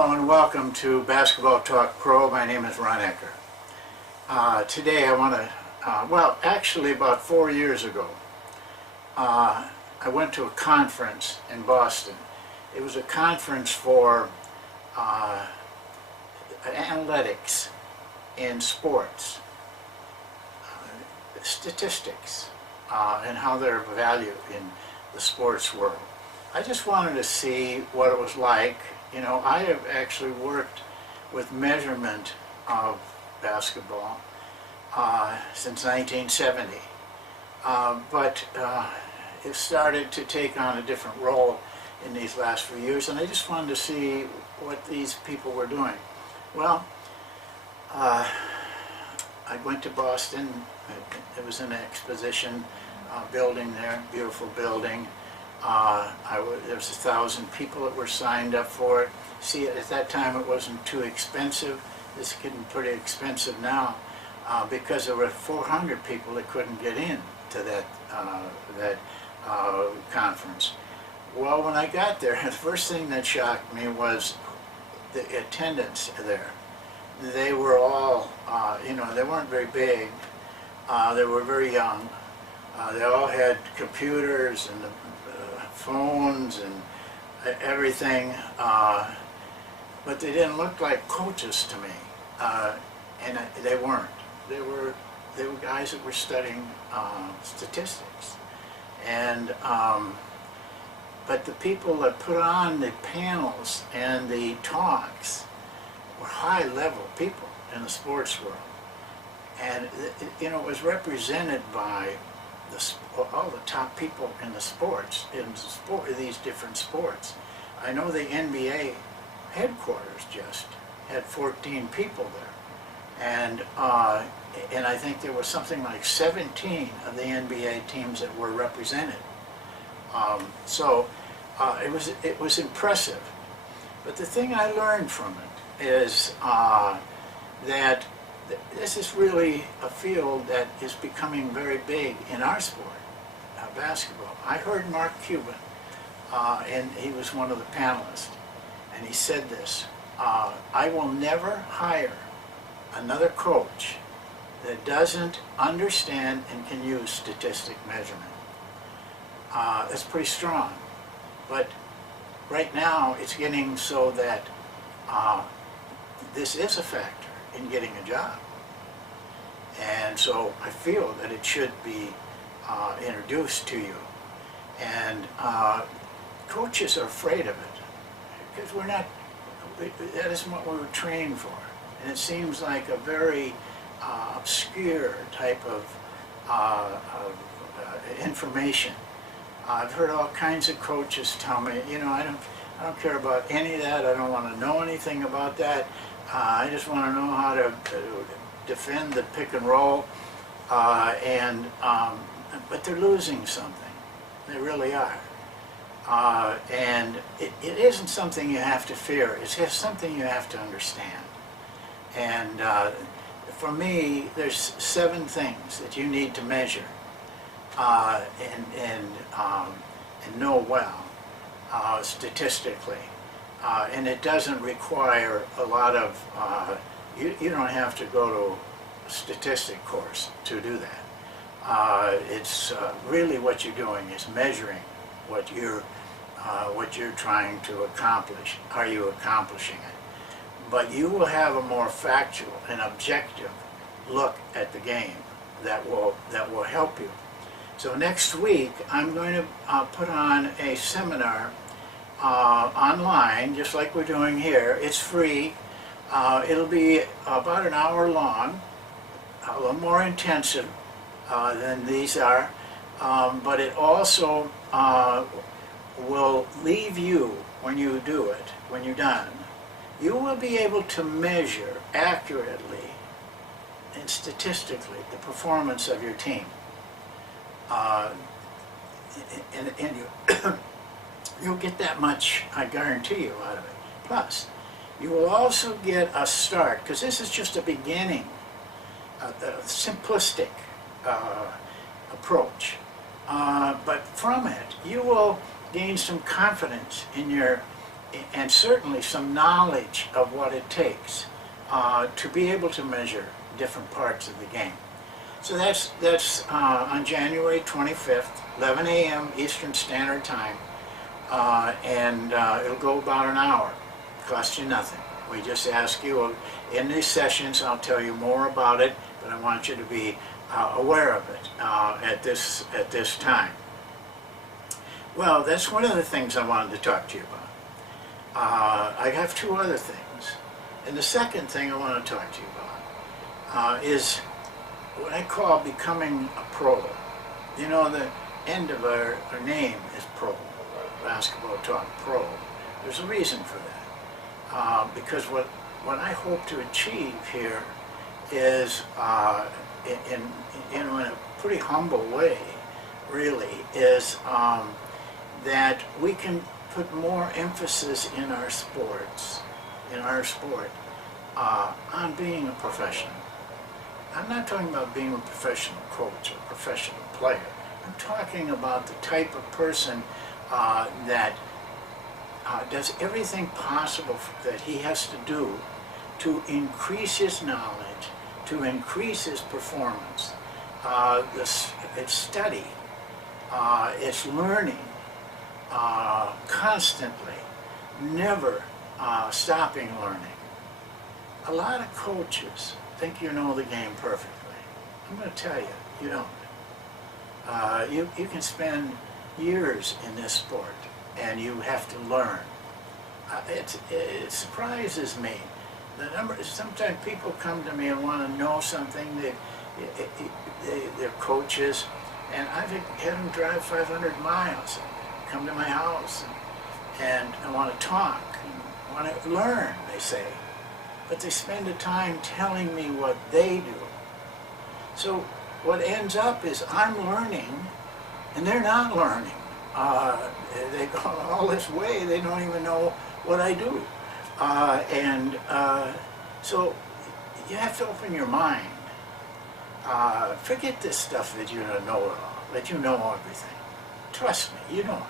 Hello and welcome to Basketball Talk Pro. My name is Ron Ekker. Today I want to, actually about 4 years ago, I went to a conference in Boston. It was a conference for analytics in sports, statistics, and how they're valued in the sports world. I just wanted to see what it was like. You know, I have actually worked with measurement of basketball since 1970, but it started to take on a different role in these last few years, and I just wanted to see what these people were doing. Well, I went to Boston. It was an exposition building there, beautiful building. There was 1,000 people that were signed up for it. See, at that time it wasn't too expensive. It's getting pretty expensive now because there were 400 people that couldn't get in to that conference. Well, when I got there, the first thing that shocked me was the attendance there. They were all, they weren't very big. They were very young. They all had computers and phones and everything, but they didn't look like coaches to me, and they weren't. They were guys that were studying statistics, and but the people that put on the panels and the talks were high-level people in the sports world, and it was represented by all the top people in the sports, these different sports. I know the NBA headquarters just had 14 people there, and I think there was something like 17 of the NBA teams that were represented. It was impressive. But the thing I learned from it is that this is really a field that is becoming very big in our sport, basketball. I heard Mark Cuban, and he was one of the panelists, and he said this: I will never hire another coach that doesn't understand and can use statistic measurement. That's pretty strong, but right now it's getting so that this is a factor in getting a job. And so I feel that it should be introduced to you. And coaches are afraid of it because that isn't what we were trained for. And it seems like a very obscure type of information. I've heard all kinds of coaches tell me, I don't care about any of that. I don't want to know anything about that. I just want to know how to defend the pick and roll, but they're losing something. They really are. And it isn't something you have to fear. It's just something you have to understand. And for me, there's 7 things that you need to measure and know well statistically. And it doesn't require a lot of, you don't have to go to a statistic course to do that. It's really what you're doing is measuring what you're trying to accomplish. Are you accomplishing it? But you will have a more factual and objective look at the game that will help you. So next week I'm going to put on a seminar online, just like we're doing here. It's free. It'll be about an hour long, a little more intensive than these are, but it also will leave you, when you do it, when you're done, you will be able to measure accurately and statistically the performance of your team. And you'll get that much, I guarantee you, out of it. Plus, you will also get a start, because this is just a beginning, a simplistic approach. But from it, you will gain some confidence in your and certainly some knowledge of what it takes to be able to measure different parts of the game. So that's on January 25th, 11 a.m. Eastern Standard Time, and it'll go about an hour. Cost you nothing. We just ask you, in these sessions, I'll tell you more about it, but I want you to be aware of it at this time. Well, that's one of the things I wanted to talk to you about. I have two other things. And the second thing I want to talk to you about is what I call becoming a pro. You know, the end of our name is pro. Basketball Talk Pro. There's a reason for that. Because what I hope to achieve here is, in a pretty humble way, really, is that we can put more emphasis in our sport, on being a professional. I'm not talking about being a professional coach or professional player. I'm talking about the type of person that does everything possible that he has to do to increase his knowledge, to increase his performance. It's study, it's learning constantly, never stopping learning. A lot of coaches think you know the game perfectly. I'm going to tell you, you don't. You can spend years in this sport, and you have to learn. It surprises me. Sometimes people come to me and want to know something. They're coaches, and I've had them drive 500 miles, and come to my house, and I want to talk, and want to learn, they say. But they spend the time telling me what they do. So what ends up is I'm learning, and they're not learning. They go all this way, they don't even know what I do. So you have to open your mind. Forget this stuff that you don't know it all, that you know everything. Trust me, you don't.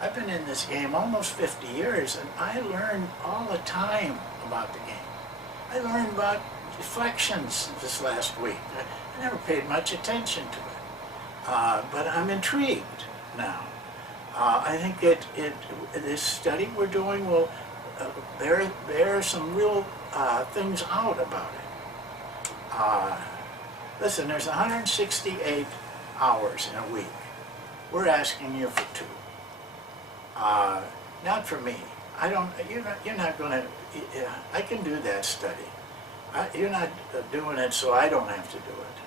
I've been in this game almost 50 years, and I learn all the time about the game. I learned about deflections this last week. I never paid much attention to it, but I'm intrigued now. I think this study we're doing will bear some real things out about it. Listen, there's 168 hours in a week. We're asking you for 2. Not for me. You're not going to. I can do that study. You're not doing it, so I don't have to do it.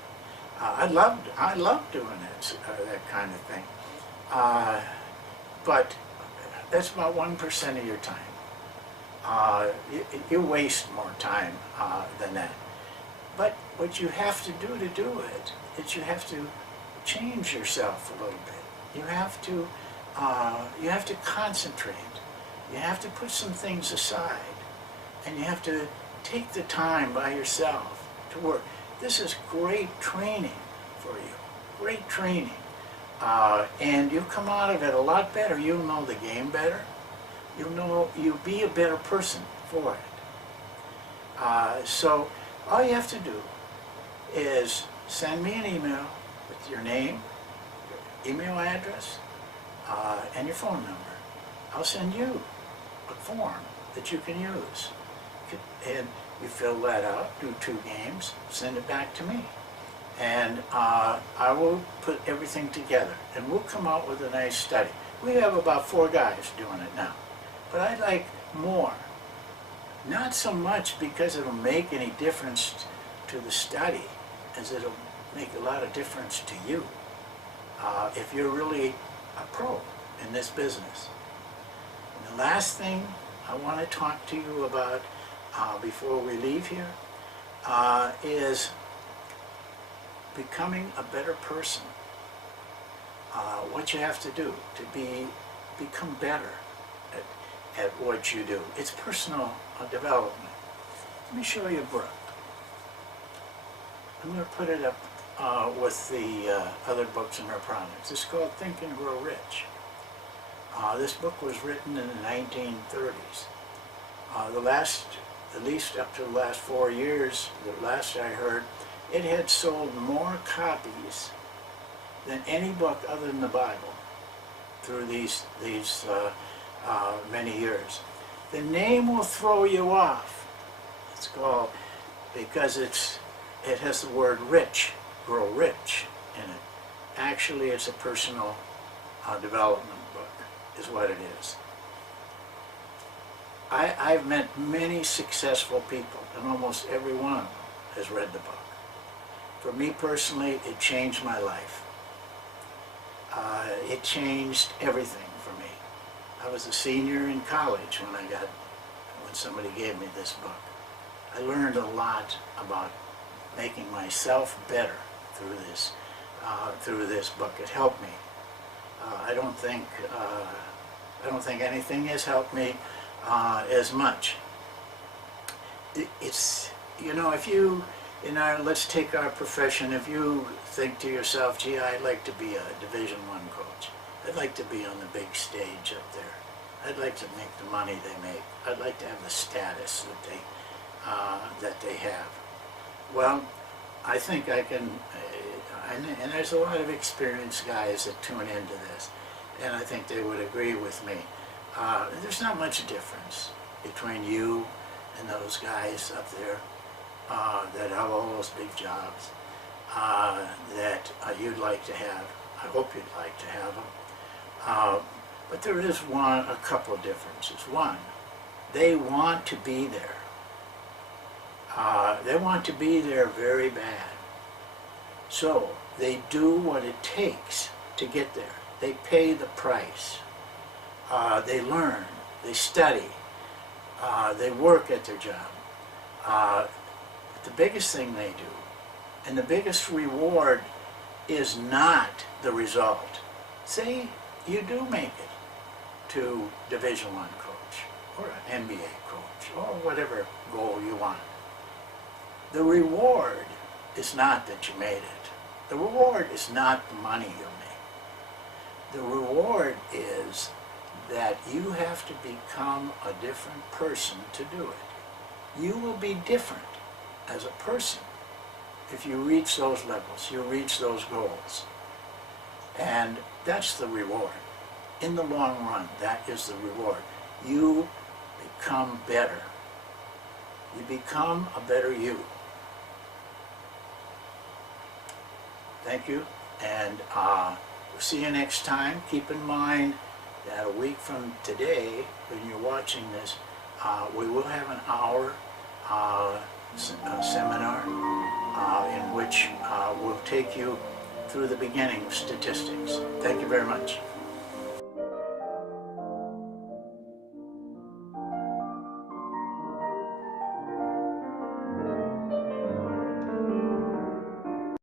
I love doing it, that kind of thing. But that's about 1% of your time. You waste more time than that. But what you have to do it is you have to change yourself a little bit. You have to concentrate. You have to put some things aside, and you have to take the time by yourself to work. This is great training for you, great training. And you'll come out of it a lot better. You'll know the game better. You'll be a better person for it. So all you have to do is send me an email with your name, your email address, and your phone number. I'll send you a form that you can use. And you fill that out, do 2 games, send it back to me. And I will put everything together, and we'll come out with a nice study. We have about 4 guys doing it now, but I'd like more. Not so much because it'll make any difference to the study, as it'll make a lot of difference to you if you're really a pro in this business. And the last thing I want to talk to you about before we leave here is becoming a better person. What you have to do to become better at what you do. It's personal development. Let me show you a book. I'm going to put it up with the other books in our products. It's called Think and Grow Rich. This book was written in the 1930s. At least up to the last 4 years, the last I heard, it had sold more copies than any book other than the Bible through these many years. The name will throw you off. It's called, because it has the word rich, grow rich in it. Actually, it's a personal development book, is what it is. I've met many successful people, and almost every one of them has read the book. For me personally, it changed my life. It changed everything for me. I was a senior in college when somebody gave me this book. I learned a lot about making myself better through this book. It helped me. I don't think anything has helped me as much. It's, you know, if you, let's take our profession, if you think to yourself, gee, I'd like to be a Division I coach. I'd like to be on the big stage up there. I'd like to make the money they make. I'd like to have the status that they have. Well, I think I can, and there's a lot of experienced guys that tune into this, and I think they would agree with me. There's not much difference between you and those guys up there that have all those big jobs that you'd like to have. I hope you'd like to have them. But there is a couple of differences. One, they want to be there. They want to be there very bad. So they do what it takes to get there. They pay the price. They learn, they study, they work at their job. But the biggest thing they do, and the biggest reward, is not the result. Say you do make it to Division I coach, or an NBA coach, or whatever goal you want. The reward is not that you made it. The reward is not the money you make. The reward is that you have to become a different person to do it. You will be different as a person if you reach those levels, you reach those goals. And that's the reward. In the long run, that is the reward. You become better. You become a better you. Thank you, and we'll see you next time. Keep in mind that a week from today, when you're watching this, we will have an hour seminar in which we'll take you through the beginning of statistics. Thank you very much.